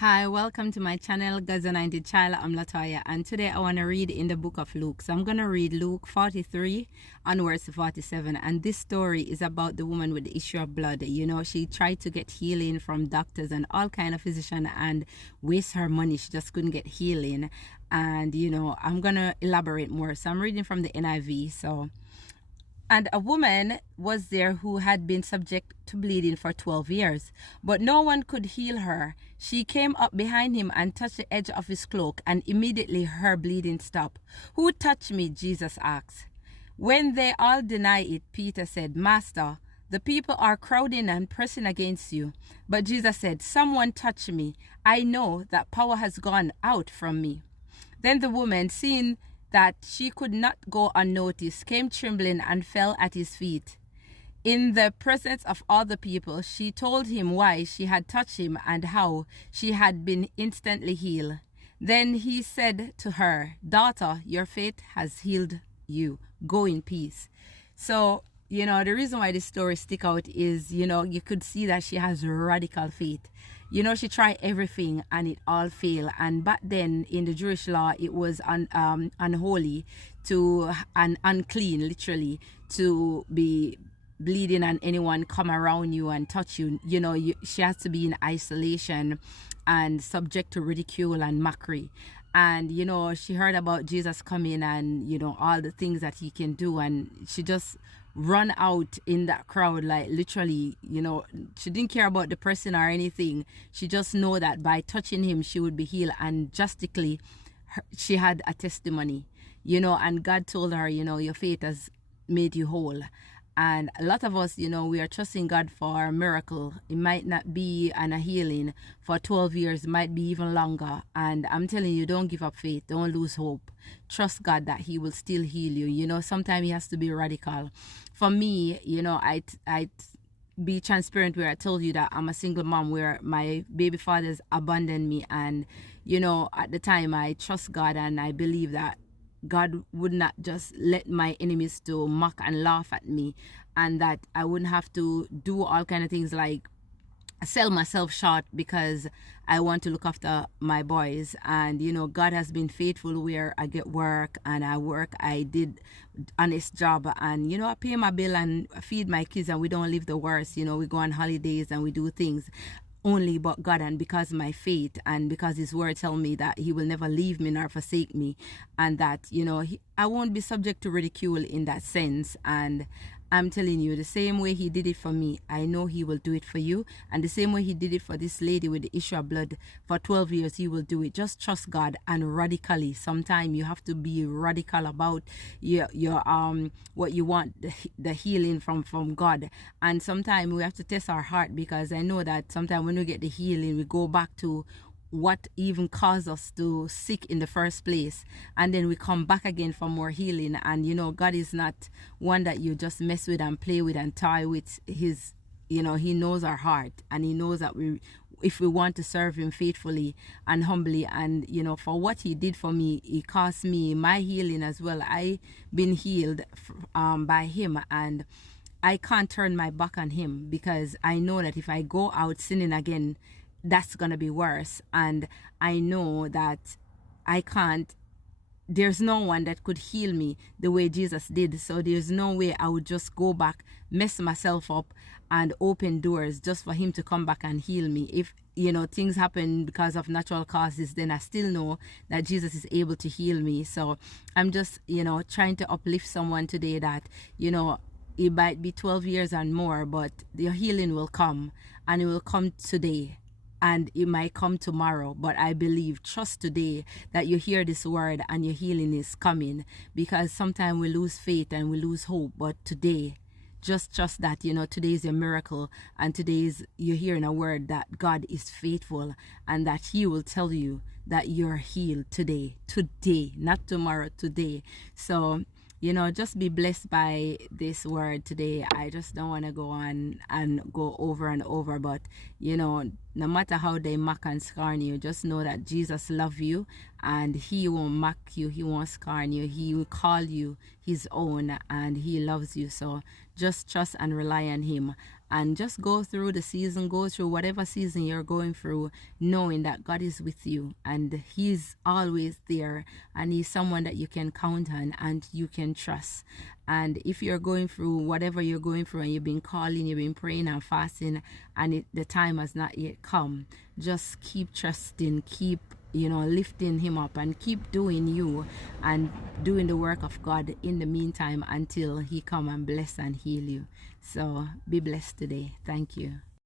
Hi, welcome to my channel, God's Anointed Child. I'm Latoya, and today I want to read in the book of Luke. So I'm going to read Luke 43 onwards to 47. And this story is about the woman with the issue of blood. You know, she tried to get healing from doctors and all kind of physician and waste her money. She just couldn't get healing. And, you know, I'm going to elaborate more. So I'm reading from the NIV. And a woman was there who had been subject to bleeding for 12 years, but no one could heal her. She came up behind him and touched the edge of his cloak, and immediately her bleeding stopped. "Who touched me?" Jesus asked. When they all denied it, Peter said, "Master, the people are crowding and pressing against you." But Jesus said, "Someone touched me. I know that power has gone out from me." Then the woman, seeing that she could not go unnoticed, came trembling and fell at his feet. In the presence of all the people, she told him why she had touched him and how she had been instantly healed. Then he said to her, "Daughter, your faith has healed you. Go in peace." So, you know, the reason why this story stick out is, you know, you could see that she has radical faith. You know, she tried everything and it all failed. And back then in the Jewish law, it was unholy to and unclean, literally, to be bleeding and anyone come around you and touch you. You know, she has to be in isolation and subject to ridicule and mockery. And, you know, she heard about Jesus coming and, you know, all the things that he can do. And she just run out in that crowd, like literally, you know, she didn't care about the person or anything. She just know that by touching him, she would be healed. And drastically, she had a testimony, you know, and God told her, you know, your faith has made you whole. And a lot of us, you know, we are trusting God for a miracle. It might not be a healing for 12 years, it might be even longer. And I'm telling you, don't give up faith. Don't lose hope. Trust God that he will still heal you. You know, sometimes he has to be radical. For me, you know, I be transparent where I told you that I'm a single mom where my baby fathers abandoned me. And, you know, at the time I trust God and I believe that God would not just let my enemies to mock and laugh at me, and that I wouldn't have to do all kind of things like sell myself short because I want to look after my boys. And, you know, God has been faithful where I get work and I did honest job, and, you know, I pay my bill and feed my kids, and we don't live the worst. You know, we go on holidays and we do things only but God, and because my faith and because his word tell me that he will never leave me nor forsake me, and that, you know, I won't be subject to ridicule in that sense. And I'm telling you, the same way he did it for me, I know he will do it for you. And the same way he did it for this lady with the issue of blood for 12 years, he will do it. Just trust God and radically. Sometimes you have to be radical about your what you want, the healing from God. And sometimes we have to test our heart, because I know that sometimes when we get the healing, we go back to what even caused us to sick in the first place, and then we come back again for more healing. And, you know, God is not one that you just mess with and play with and toy with. His, you know, he knows our heart, and he knows that if we want to serve him faithfully and humbly. And, you know, for what he did for me, it cost me my healing as well. I been healed by him, and I can't turn my back on him, because I know that if I go out sinning again, that's gonna be worse. And I know that I can't, there's no one that could heal me the way Jesus did. So there's no way I would just go back, mess myself up and open doors just for him to come back and heal me. If, you know, things happen because of natural causes, then I still know that Jesus is able to heal me. So I'm just, you know, trying to uplift someone today that, you know, it might be 12 years and more, but the healing will come, and it will come today, and it might come tomorrow. But I believe, trust today that you hear this word and your healing is coming, because sometimes we lose faith and we lose hope. But today, just trust that, you know, today is a miracle, and today is you're hearing a word that God is faithful, and that he will tell you that you're healed today, not tomorrow, today. So, you know, just be blessed by this word today. I just don't want to go on and go over and over, but, you know, no matter how they mock and scorn you, just know that Jesus loves you, and he won't mock you, he won't scorn you, he will call you his own, and he loves you. So just trust and rely on him. and just go through the season, go through whatever season you're going through, knowing that God is with you and He's always there, and He's someone that you can count on and you can trust. And if you're going through whatever you're going through and you've been calling, you've been praying and fasting, and the time has not yet come, just keep trusting, keep lifting Him up, and keep doing you and doing the work of God in the meantime until He come and bless and heal you. So be blessed today. Thank you.